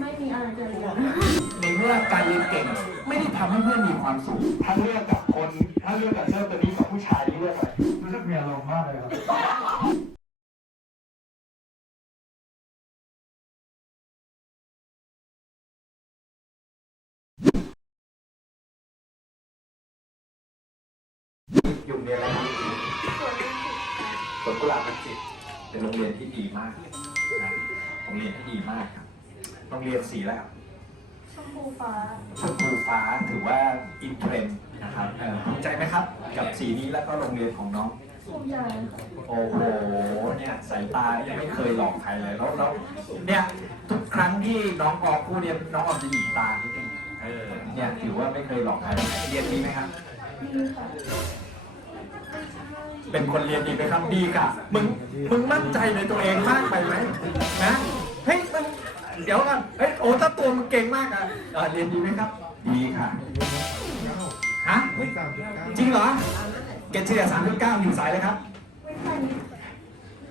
ไม่มีอะไรจะเรียนในเมื่อการเรียนเก่ง ไม่ได้ทำให้เพื่อนมีความสุขถ้าเลือกกับคนถ้าเลือกกับเสื้อตัวนี้กับผู้ชายนี่เลือกอะไรรู้สึกมีอารมณ์มากเลยครับอยู่โรงเรียนอะไรครับสวนกุหลาบรังสิตเป็นโรงเรียนที่ดีมากนะโรงเรียนที่ดีมากครับ โรงเรียนสีแล้วชมพูฟ้า ชมพูฟ้าถือว่าอินเทรนด์นะครับเออภูมิใจไหมครับ กับสีนี้แล้วก็โรงเรียนของน้อง ภูมิใจค่ะโอ้โห เนี่ยสายตายังไม่เคยหลอกใครเลยแล้วแล้วเนี่ยทุกครั้งที่น้องออกผู้เรียนน้องออกจะหยิบตานิดนึงเออเนี่ยถือว่าไม่เคยหลอกใครเรียนดีไหมครับ ดีค่ะ เป็นคนเรียนดีไหมครับดีค่ะ มึงมึงมั่นใจในตัวเองมากไปไหมนะเฮ้ยมึง เดี๋ยวกันเฮ้ยโอ้ถ้าตัวมึงเก่งมากอะเออเรียนดีไหมครับ ดีค่ะฮะจริงเหรอ เกรดเฉลี่ย3.9อยู่สายเลยครับไม่ค่อยมี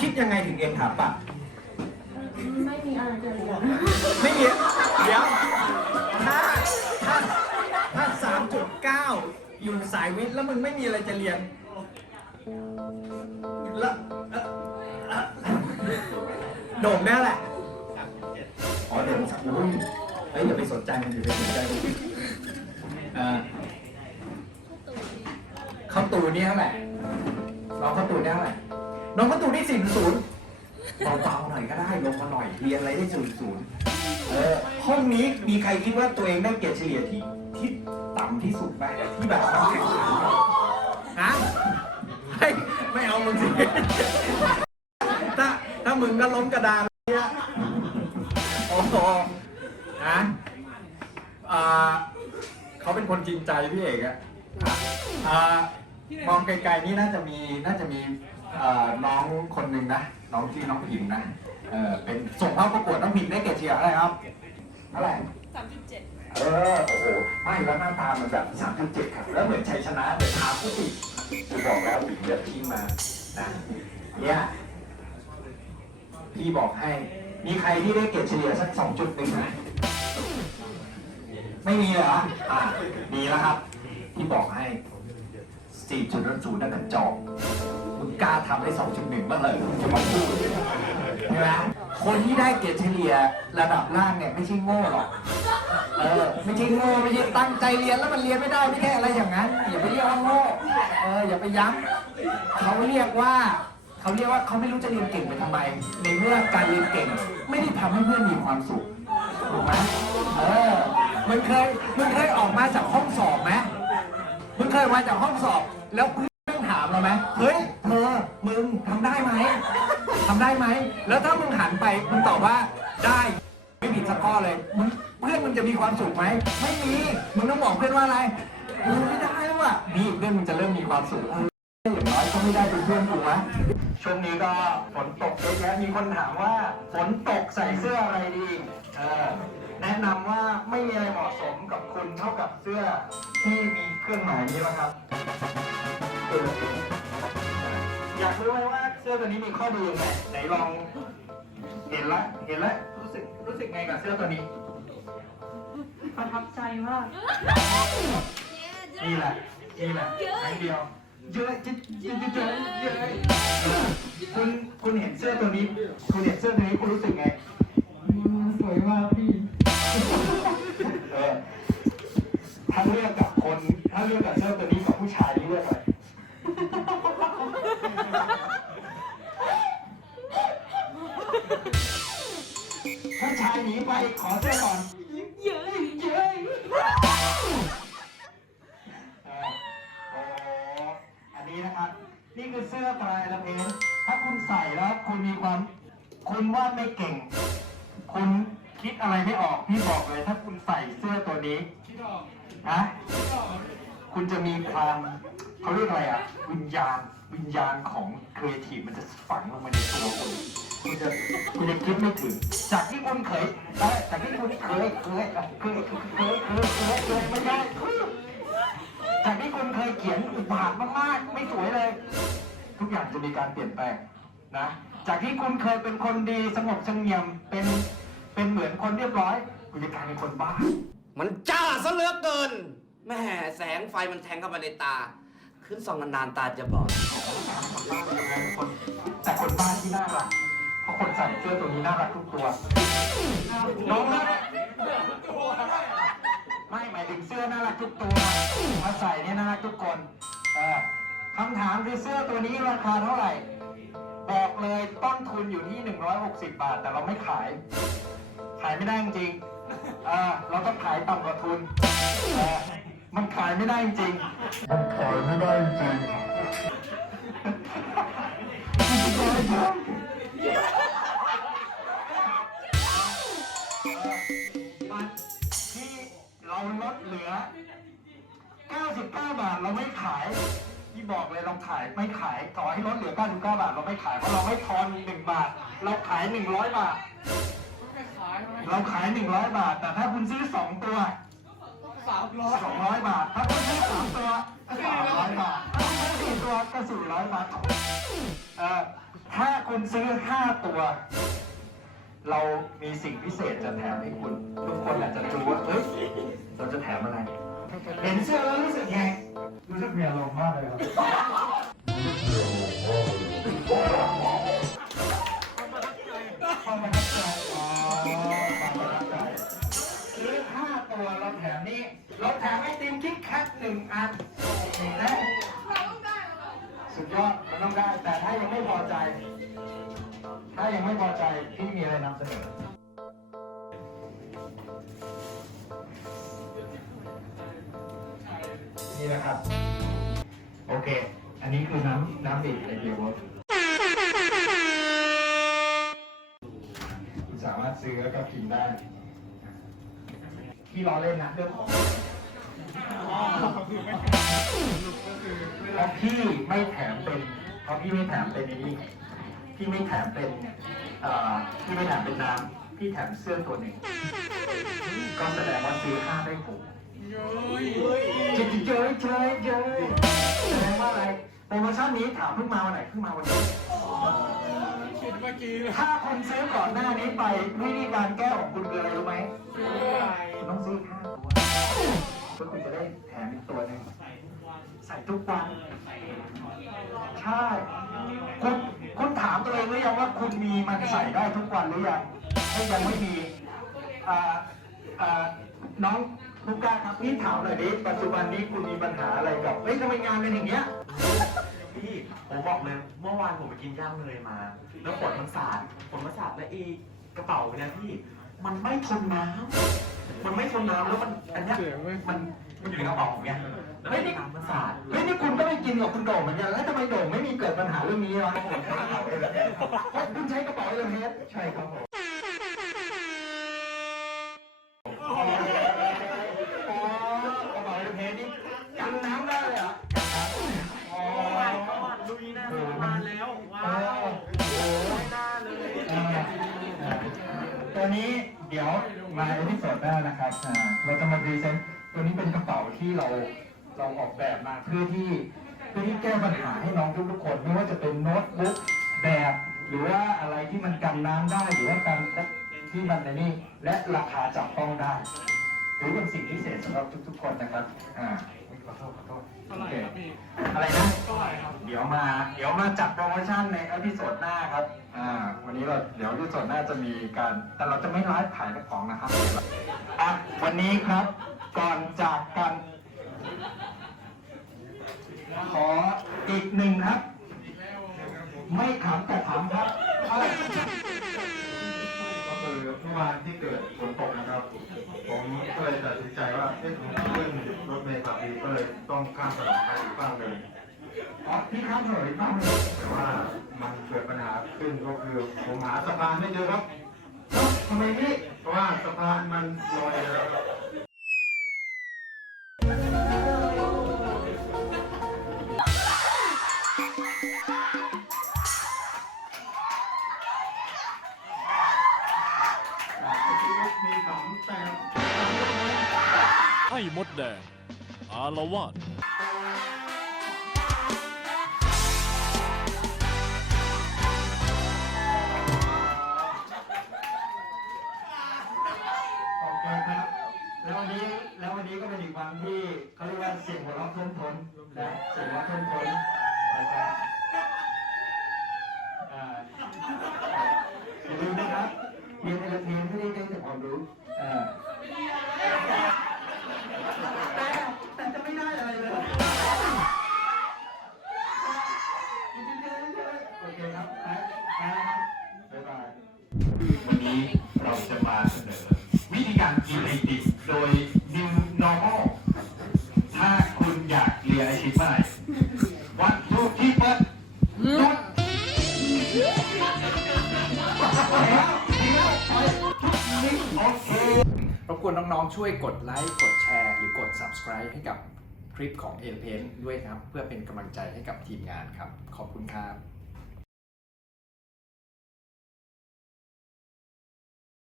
คิดยังไงถึงเอ็นถามปะไม่มีอะไรจะเรียนไม่เยอะเดี๋ยว ถ้าถ้าถ้าสามจุดเก้าอยู่สายวิทย์แล้วมึงไม่มีอะไรจะเรียนแล้วเอ่อเอ่อโด่งแน่แหละ อ๋อเดี๋ยวสักอุ้ยเฮ้ยอย่าไปสนใจมันอย่าไปสนใจมันเอ่อเข้าตูนี่เท่าไหร่น้องเข้าตูนี่เท่าไหร่น้องเข้าตูนี่สี่ศูนย์เบาๆหน่อยก็ได้ลงมาหน่อยเรียนอะไรได้ศูนย์ศูนย์เออห้องนี้มีใครคิดว่าตัวเองได้เกรดเฉลี่ยที่ที่ต่ำที่สุดไหมที่แบบต้องแข่งขันกันฮะเฮ้ยไม่เอามึงสิถ้าถ้ามึงก็ล้มกระดาน โอ้โหนะอ่าเขาเป็นคนจริงใจพี่เอกอะอ่ามองไกลๆนี่น่าจะมีน่าจะมีอ่าน้องคนหนึ่งนะ น้องชื่อน้องพิมพ์นะเออเป็นส่งเข้าประกวดน้องพิมพ์ได้เกรดเฉลี่ยอะไรครับเท่าไหร่ สามจุดเจ็ดเออโอ้โหไม่แล้วหน้าตามันแบบ3.7ครับ แล้วเหมือนชัยชนะเหมือนท้าผู้ติดกูบอกแล้วหวิงเลือกพี่มานะเนี่ยพี่บอกให้ มีใครที่ได้เกรดเฉลี่ยสัก 2.1ไหมไม่มีเหรอ อ่า มีแล้วครับพี่บอกให้ 4.0นั่นกระจอกมึงกล้าทำได้ 2.1บ้างเลยจะมาพูดใช่ไหมคนที่ได้เกรดเฉลี่ยระดับล่างเนี่ยไม่ใช่โง่หรอก เออ ไม่ใช่โง่ไม่ใช่ตั้งใจเรียนแล้วมันเรียนไม่ได้ไม่ใช่อะไรอย่างนั้น อย่าไปเรียกว่าโง่ เออ อย่าไปย้ำเขาเรียกว่า เขาเรียกว่าเขาไม่รู้จะเรียนเก่งไปทำไม ในเมื่อการเรียนเก่ง ไม่ได้ทำให้เพื่อนมีความสุขถูกไหมเออมันเคยมันเคยออกมาจากห้องสอบไหมมึงเคยมาจากห้องสอบ แล้วเพื่อนถามเราไหมเฮ้ยเธอมึงทำได้ไหมทำได้ไหม แล้วถ้ามึงหันไปมึงตอบว่าได้ไม่ผิดสักข้อเลยมึงเพื่อนมึงจะมีความสุขไหมไม่มีมึงต้องบอกเพื่อนว่าอะไรกูไม่ได้ว่ะนี่เพื่อนมึงจะเริ่มมีความสุขเอออย่างน้อยก็ไม่ได้เป็นเพื่อนกูนะ ช่วงนี้ก็ฝนตกเยอะแยะมีคนถามว่าฝนตกใส่เสื้ออะไรดีเออแนะนำว่าไม่มีอะไรเหมาะสมกับคุณเท่ากับเสื้อที่มีเครื่องหมายนี้แล้วครับเอออยากรู้ไหมว่าเสื้อตัวนี้มีข้อดียังไงไหนลองเห็นละเห็นละรู้สึกรู้สึกไงกับเสื้อตัวนี้ ประทับใจมากนี่แหละนี่แหละครั้งเดียว เยอะจิ๊ดจิ๊ดจิ๊ดจิ๊ดเยอะคุณคุณเห็นเสื้อตัวนี้ คุณเห็นเสื้อตัวนี้คุณรู้สึกไงสวยมากพี่เออถ้าเลือกกับคน ถ้าเลือกกับเสื้อตัวนี้กับผู้ชายนี่เลือกอะไร คุณว่าไม่เก่ง คุณคิดอะไรไม่ออก พี่บอกเลย ถ้าคุณใส่เสื้อตัวนี้คิดออกนะคิดออกคุณจะมีความเขาเรียกอะไรอะวิญญาณวิญญาณของครีเอทีฟมันจะฝังลงมาในตัวคุณคุณจะคุณจะคิดไม่ถึง จากที่คุณเคยแต่จากที่คุณเคยเคยเคยเคยเคยเคยเคยไม่ได้จากที่คุณเคยเขียนอุบาทมากๆ ไม่สวยเลย ทุกอย่างจะมีการเปลี่ยนแปลง นะจากที่คุณเคยเป็นคนดีสงบเสงี่ยมเป็นเป็นเหมือนมือนคนเรียบร้อยกูจะกลายเป็นคนบ้า มันจ้าซะเหลือเกินแม่แสงไฟมันแทงเข้ามาในตา ขึ้นส่องนานๆตาจะบอดแต่คนบ้าที่น่ารักเพราะคนใส่เสื้อตัวนี้น่ารักทุกตัวน้องนะไม่หมายถึงเสื้อน่ารักทุกตัวมาใส่เนี่ยน่ารักทุกคนเออ คำถามคือเสื้อตัวนี้ราคาเท่าไหร่ บอกเลยต้นทุนอยู่ที่ 160 บาท แต่เราไม่ขาย ขายไม่ได้จริงๆเออเราต้องขายต่ำกว่าทุนเออมันขายไม่ได้จริงมันขายไม่ได้จริงบัตรที่เราลดเหลือ 99 บาทเราไม่ขาย ที่บอกเลยเราขายไม่ขายต่อให้ลดเหลือ99บาทเราไม่ขายเพราะเราไม่ทอน1บาท เราขาย100บาท เราขาย100บาท แต่ถ้าคุณซื้อ 2 ตัว200บาท ถ้าคุณซื้อ3ตัวก็300บาท ถ้าคุณซื้อ4ตัวก็400บาทเอ่อถ้าคุณซื้อ5ตัว เรามีสิ่งพิเศษจะแถมให้คุณ ทุกคนอาจจะรู้ว่า เฮ้ย เราจะแถมอะไร เห็นเสื้อแล้วรู้สึกไง รู้สึกมีอารมณ์มากเลยครับความประทับใจอ๋อความประทับใจซื้อห้าตัวเราแถมนี่เราแถมไอติมคิกแคทหนึ่งอันนะสุดยอดมันต้องได้ แต่ถ้ายังไม่พอใจ ถ้ายังไม่พอใจพี่มีอะไรนำเสนอ นี่นะครับ โอเค อันนี้คือน้ำน้ำดื่มไอเดียเวิร์คุณสามารถซื้อแล้วก็กินได้ ที่ล้อเล่นนะเรื่องของเพราะพี่ไม่แถมเป็นเพราะพี่ไม่แถมเป็นนี่พี่ไม่แถมเป็นเอ่อพี่ไม่แถมเป็นน้ำพี่แถมเสื้อตัวหนึ่งก็แสดงว่าซื้อห้าได้หก เจยเจยเจยเจยแสดงว่าอะไรโปรโมชั่นนี้ถามเพิ่งมาวันไหนเพิ่งมาวันนี้ถ้าคุณซื้อก่อนหน้านี้ไปวิธีการแก้ของคุณคืออะไรรู้ไหมคุณต้องซื้อห้าตัวเพื่อคุณจะได้แถมอีกตัวหนึ่งใส่ทุกวันใช่คุณคุณถามตัวเองหรือยังว่าคุณมีมันใส่ได้ทุกวันหรือยังถ้ายังไม่มีอ่าอ่าน้อง ลูกก้าครับพี่ถามหน่อยดิปัจจุบันนี้คุณมีปัญหาอะไรกับเฮ้ยทำไมงานเป็นอย่างเงี้ยพี่ผมบอกเลยเมื่อวานผมไปกินย่างเนยมา แล้วฝนมันสาดฝนมันสาดและไอีกระเป๋าเนี่ยพี่ มันไม่ทนน้ำมันไม่ทนน้ำแล้วมันอันเนี้ยมันมันอยู่ในกระเป๋าผมไงแล้วเฮ้ยนี่น้ำมันสาดเฮ้ยนี่คุณก็ไปกินกับคุณโด่งเหมือนกันแล้วทำไมโด่งไม่มีเกิดปัญหาเรื่องนี้วะผมใช้กระเป๋าเอเลเฮ้ยคุณใช้กระเป๋าเอเลเฮดใช่ครับผม เราจะมาพรีเซนต์ตัวนี้เป็นกระเป๋าที่เราเราออกแบบมาเพื่อที่เพื่อที่แก้ปัญหาให้น้องทุกๆคน ไม่ว่าจะเป็นโน้ตบุ๊กแบบ หรือว่าอะไรที่มันกันน้ำได้หรือว่ากันที่มันในนี่และราคาจับต้องได้ถือเป็นสิ่งพิเศษสำหรับทุกๆคนนะครับอ่าขอโทษขอโทษโอเคอะไรนะเดี๋ยวมา เดี๋ยวมาจัดโปรโมชั่นในอพิโซดหน้าครับอ่าวันนี้เราเดี๋ยวอพิโซดหน้าจะมีการ แต่เราจะไม่ไลฟ์ขายของนะครับอะวันนี้ครับ ก่อนจากกัน ขออีกหนึ่งครับ ไม่ถามแต่ถามครับอะก็คือเมื่อวานที่เกิดฝนตกนะครับ ผมก็เลยตัดสินใจว่าเอ๊ะผมขึ้นรถเมล์ขับดีก็เลยต้องข้ามถนนไปอีกฝั่งหนึ่งอ๋อพี่ข้ามถนนอีกบ้างเลยแต่ว่ามันเกิดปัญหาขึ้นก็คือผมหาสะพานไม่เจอครับเอ้าทำไมพี่เพราะว่าสะพานมันลอยแล้ว มดแดง อารวาส กวนน้องๆช่วยกดไลค์กดแชร์หรือกด subscribe ให้กับคลิปของเอลเพนด้วยครับ เพื่อเป็นกำลังใจให้กับทีมงานครับ ขอบคุณครับ